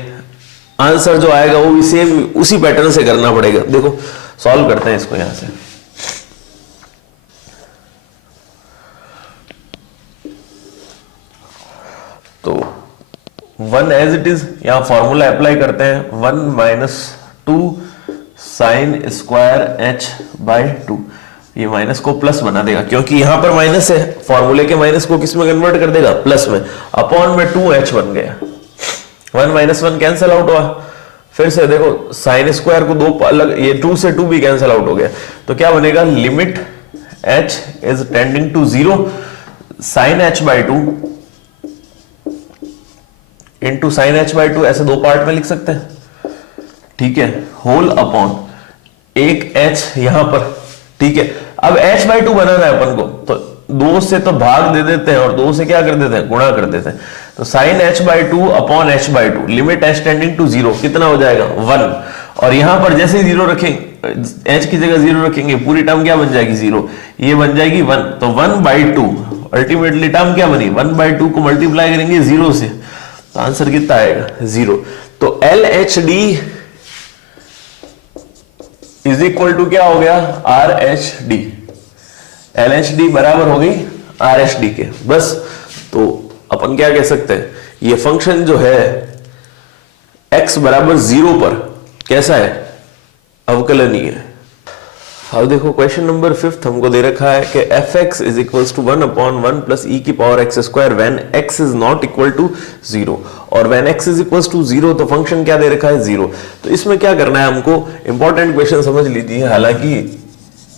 आंसर जो आएगा वो भी सेम उसी पैटर्न से करना पड़ेगा। देखो सॉल्व करते हैं इसको यहां से, तो 1 एज इट इज यहां फॉर्मूला अप्लाई करते हैं 1 minus 2 sine square h by 2, ये माइनस को प्लस बना देगा, क्योंकि यहां पर माइनस है, फॉर्मूले के माइनस को किस में कन्वर्ट कर देगा, प्लस में, अपॉन में 2h बन गया, 1 माइनस 1 कैंसिल आउट हुआ। फिर से देखो साइन स्क्वायर को दो अलग, ये 2 से 2 भी कैंसिल आउट हो गया, तो क्या बनेगा, limit h is tending to 0 sine h by 2 into sine h by 2, ऐसे दो पार्ट में लिख सकते हैं, ठीक है, होल अपॉन एक h यहां पर, ठीक है। अब h बाई 2 बनाना है अपन को, तो 2 से तो भाग दे देते हैं और 2 से क्या कर देते हैं, गुणा कर देते हैं, तो sine h by 2 upon h by 2, limit h tending to 0 कितना हो जाएगा, 1। और यहां पर जैसे ही 0 रखेंगे, h की जगह 0 रखेंगे, पूरी टर्म क्या बन जाएगी, 0, ये बन जाएगी 1, तो 1 बाई 2, अल्टीमेटली टर्म क्या बनी, 1 बाई 2 को मल्टीप्लाई करेंगे 0 से, तो आंसर कितना आएगा, 0। तो LHD इज इक्वल टू क्या हो गया, RHD, LHD बराबर हो गई RHD के, बस। तो अपन क्या कह सकते हैं, ये फंक्शन जो है x बराबर 0 पर कैसा है, अवकलनीय है। अब देखो क्वेश्चन नंबर 5 हमको दे रखा है कि fx is equals to 1 upon 1 plus e की power x square when x is not equal to 0, और when x is equals to 0 तो फंक्शन क्या दे रखा है, 0। तो इसमें क्या करना है हमको, इंपॉर्टेंट क्वेश्चन समझ लीजिए, हालांकि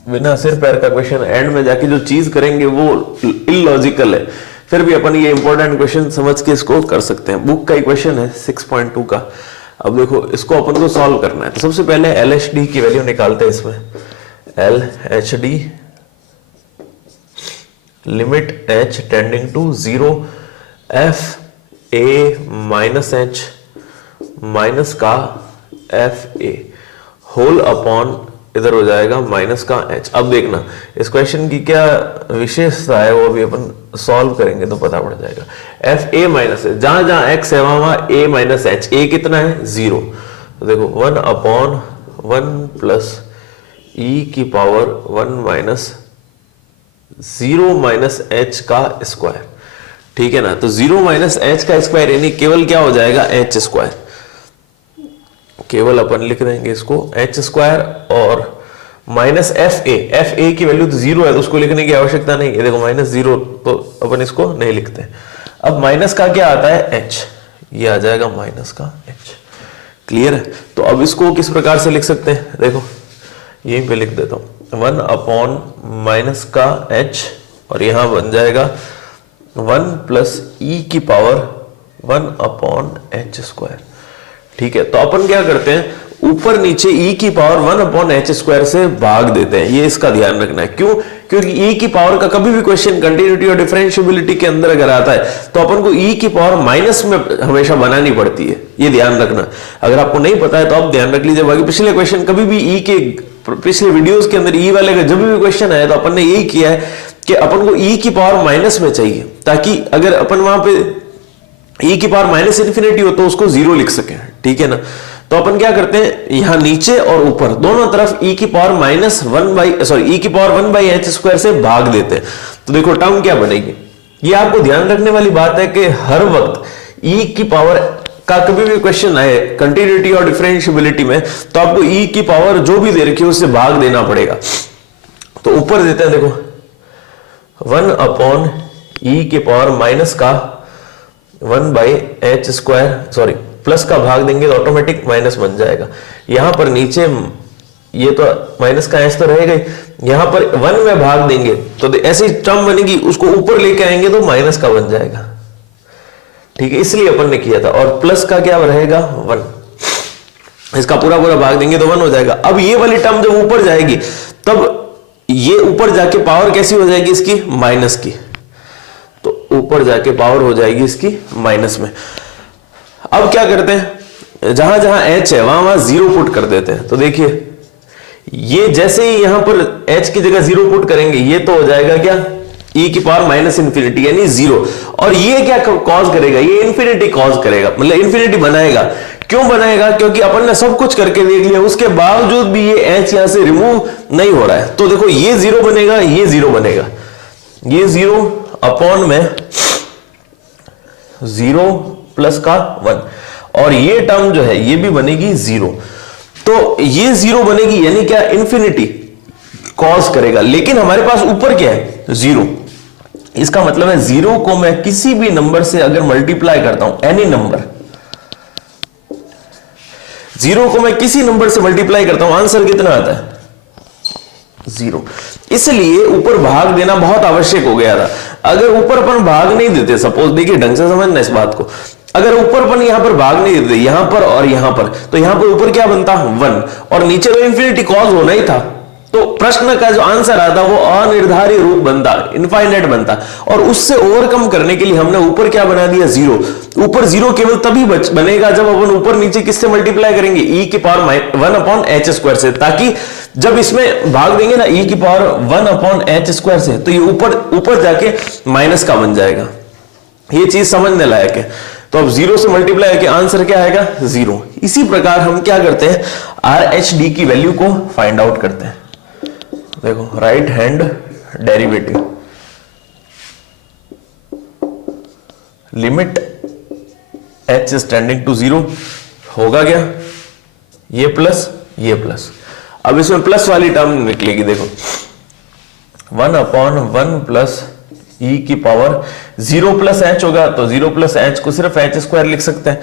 बिना सिर पैर का क्वेश्चन एंड में जाके जो चीज करेंगे वो इलॉजिकल है, फिर भी अपन ये इंपॉर्टेंट क्वेश्चन समझ के इसको कर सकते हैं। बुक का ही क्वेश्चन है 6.2 का। अब देखो इसको अपन को सॉल्व करना है, तो सबसे पहले LHD की वैल्यू निकालते हैं इसमें, LHD limit h tending to 0 f a minus h minus का f a होल अपॉन इधर हो जाएगा माइनस का h। अब देखना इस क्वेश्चन की क्या विशेषता है, वो अभी अपन सॉल्व करेंगे तो पता पड़ जाएगा। f a माइनस है, जहां जहां x है वहां a माइनस h, a कितना है, 0, तो देखो 1 अपॉन 1 प्लस e की पावर 1 माइनस 0 माइनस h का स्क्वायर, ठीक है ना। तो 0 माइनस h का स्क्वायर यानी केवल क्या हो जाएगा, h स्क्वायर, केवल अपन लिख देंगे इसको h स्क्वायर, और माइनस fa की वैल्यू तो 0 है तो उसको लिखने की आवश्यकता नहीं है, देखो माइनस 0 तो अपन इसको नहीं लिखते। अब माइनस का क्या आता है, h, ये आ जाएगा माइनस का h, क्लियर है। तो अब इसको किस प्रकार से लिख सकते हैं, देखो यहीं पे लिख देता हूं, 1 अपॉन माइनस का h, और यहां बन जाएगा 1 प्लस e की पावर 1 अपॉन h स्क्वायर, ठीक है। तो अपन क्या करते हैं, ऊपर नीचे e की पावर 1 अपॉन h स्क्वायर से भाग देते हैं, ये इसका ध्यान रखना है। क्यों, क्योंकि e की पावर का कभी भी क्वेश्चन कंटिन्यूटी और डिफरेंशिएबिलिटी के अंदर अगर आता है तो अपन को e की पावर माइनस में हमेशा बनानी पड़ती है, ये ध्यान रखना। अगर आपको नहीं पता है तो आप ध्यान रख लीजिए। बाकी पिछले क्वेश्चन कभी भी e के पिछले वीडियोस के अंदर e वाले का जब भी क्वेश्चन आया तो अपन ने यही किया है कि अपन को e की पावर माइनस में चाहिए, ताकि अगर अपन वहां पे e की पावर माइनस इन्फिनिटी हो तो उसको 0 लिख सके, ठीक है ना। तो अपन क्या करते हैं, यहां नीचे और ऊपर दोनों तरफ e की पावर माइनस 1 e की पावर 1 बाई h स्क्वायर से भाग देते हैं। तो देखो टर्म क्या बनेगी, ये आपको ध्यान रखने वाली बात है कि हर वक्त e की पावर का कभी भी क्वेश्चन आए कंटिन्यूटी और डिफरेंशिएबिलिटी में तो आपको e की पावर जो भी दे रखी है उससे भाग देना पड़ेगा। तो ऊपर देते हैं देखो 1 अपॉन e की पावर माइनस का 1 by h square, sorry plus का भाग देंगे तो ऑटोमेटिक माइनस बन जाएगा। यहां पर नीचे ये तो माइनस का h तो रहेगा ही, यहां पर 1 में भाग देंगे तो ऐसी टर्म बनेगी, उसको ऊपर लेके आएंगे तो माइनस का बन जाएगा, ठीक है, इसलिए अपन ने किया था। और प्लस का क्या रहेगा 1, इसका पूरा पूरा भाग देंगे तो 1 हो जाएगा। अब ये वाली टर्म जब ऊपर जाएगी तब ये ऊपर जाके पावर कैसी हो जाएगी इसकी, माइनस की, तो ऊपर जाके पावर हो जाएगी इसकी माइनस में। अब क्या करते हैं, जहां जहां h है वहां वहां 0 पुट कर देते हैं। तो देखिए ये जैसे ही यहां पर h की जगह 0 पुट करेंगे ये तो हो जाएगा क्या, e की पावर माइनस इन्फिनिटी यानी 0, और ये क्या कॉज करेगा, ये इन्फिनिटी कॉज करेगा, मतलब इन्फिनिटी बनाएगा। क्यों बनाएगा, क्योंकि अपन ने सब कुछ करके देख लिया, उसके बावजूद भी ये h यहां से रिमूव नहीं हो रहा है। तो देखो ये 0 बनेगा, ये 0 बनेगा, ये 0 अपॉन में 0 प्लस का 1, और ये टर्म जो है ये भी बनेगी 0। तो ये 0 बनेगी यानी क्या, इन्फिनिटी कॉज करेगा, लेकिन हमारे पास ऊपर क्या है, 0। इसका मतलब है 0 को मैं किसी भी नंबर से अगर मल्टीप्लाई करता हूं, एनी नंबर, 0 को मैं किसी नंबर से मल्टीप्लाई करता हूं, आंसर कितना आता है, 0। इसलिए ऊपर भाग देना बहुत आवश्यक हो गया था। अगर ऊपर अपन भाग नहीं देते, सपोज देखिए ढंग से समझना इस बात को, अगर ऊपर अपन यहां पर भाग नहीं देते, यहां पर और यहां पर, तो यहां पर ऊपर क्या बनता, 1, और नीचे तो इंफिनिटी कॉज होना ही था। तो प्रश्न का जो आंसर आता वो अनिर्धारित रूप बनता, इनफाइनाइट बनता, और उससे ओवरकम करने के लिए हमने ऊपर क्या बना दिया, 0। ऊपर 0 केवल तभी बनेगा जब अपन ऊपर नीचे किससे मल्टीप्लाई करेंगे, e की पावर 1/h² से, ताकि जब इसमें भाग देंगे ना e की पावर 1/h² से, तो ये ऊपर जाके माइनस का बन जाएगा। ये चीज समझने लायक है। तो अब 0 से मल्टीप्लाई करके आंसर क्या आएगा, 0। इसी प्रकार हम क्या करते हैं, RHD की वैल्यू को फाइंड आउट करते हैं। देखो right hand derivative, limit h is tending to 0 होगा क्या, ये प्लस ये प्लस। अब इसमें प्लस वाली टर्म निकलेगी, देखो 1/1 प्लस e की पावर 0 प्लस h होगा, तो 0 प्लस h को सिर्फ h² लिख सकते हैं,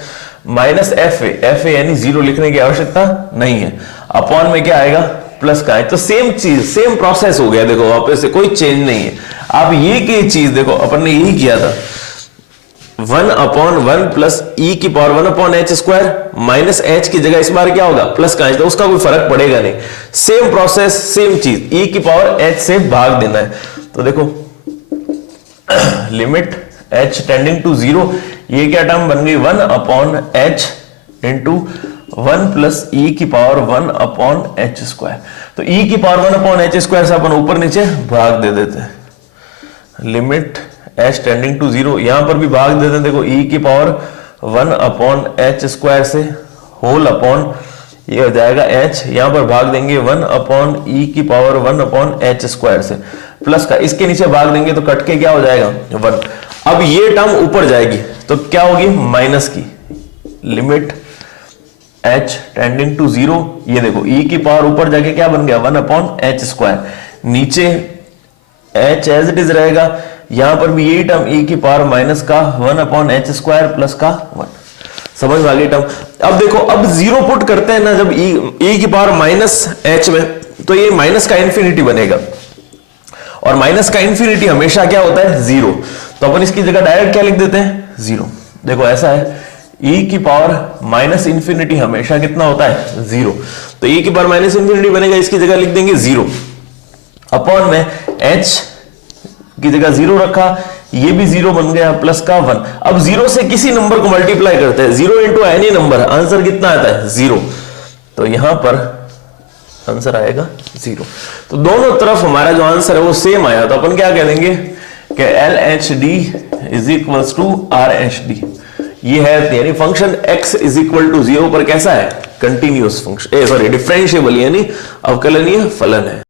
माइनस fa यानी 0 लिखने की आवश्यकता नहीं है, अपॉन में क्या आएगा, प्लस का है। तो सेम चीज, सेम प्रोसेस हो गया, देखो वापस से कोई चेंज नहीं है। आप ये की चीज देखो, अपन ने यही किया था, 1/1 प्लस e की पावर 1/h² माइनस h की जगह इस बार क्या होगा, प्लस का है, तो उसका कोई फर्क पड़ेगा नहीं। सेम प्रोसेस, सेम चीज, e की पावर h से भाग देना है। तो देखो लिमिट h टेंडिंग टू 0, ये क्या टर्म बन गई, 1/h इंटू 1 प्लस e की पावर 1/h²। तो e की पावर 1/h² से अपन ऊपर नीचे भाग दे देते हैं, लिमिट h टेंडिंग टू 0, यहां पर भी भाग देते हैं, देखो e की पावर 1/h² से होल अपॉन, ये हो जाएगा h, यहां पर भाग देंगे 1/e की पावर 1/h² से, प्लस का इसके नीचे भाग देंगे तो कट के क्या हो जाएगा, 1। अब ये टर्म ऊपर जाएगी तो क्या होगी, माइनस की, लिमिट h टेंडिंग टू 0, ये देखो e की पावर ऊपर जाके क्या बन गया, 1/h², नीचे h एज इट इज रहेगा, यहां पर भी यही टर्म e की पावर माइनस का 1/h² प्लस का 1। समझ में आ गई टर्म। अब देखो, अब 0 पुट करते हैं ना जब e की पावर माइनस h में, तो ये माइनस का इंफिनिटी बनेगा, और माइनस का इंफिनिटी हमेशा क्या होता है, 0। तो अपन इसकी जगह डायरेक्ट क्या लिख देते हैं, 0। देखो ऐसा है, e की पावर माइनस इंफिनिटी हमेशा कितना होता है, 0। तो e की पावर माइनस इंफिनिटी बनेगा, इसकी जगह लिख देंगे 0, अपॉन में h की जगह 0 रखा, ये भी 0 बन गया, प्लस का 1। अब 0 से किसी नंबर को मल्टीप्लाई करते हैं, 0 इंटू एनी नंबर, आंसर कितना आता है, 0। तो यहां पर आंसर आएगा 0। तो दोनों तरफ हमारा जो आंसर है वो सेम आया, तो अपन क्या कह देंगे कि LHD is equals to RHD। ये है यानी function x is equal to 0 पर कैसा है, कंटिन्यूअस फंक्शन, सॉरी डिफरेंशिएबल यानी अवकलनीय फलन है।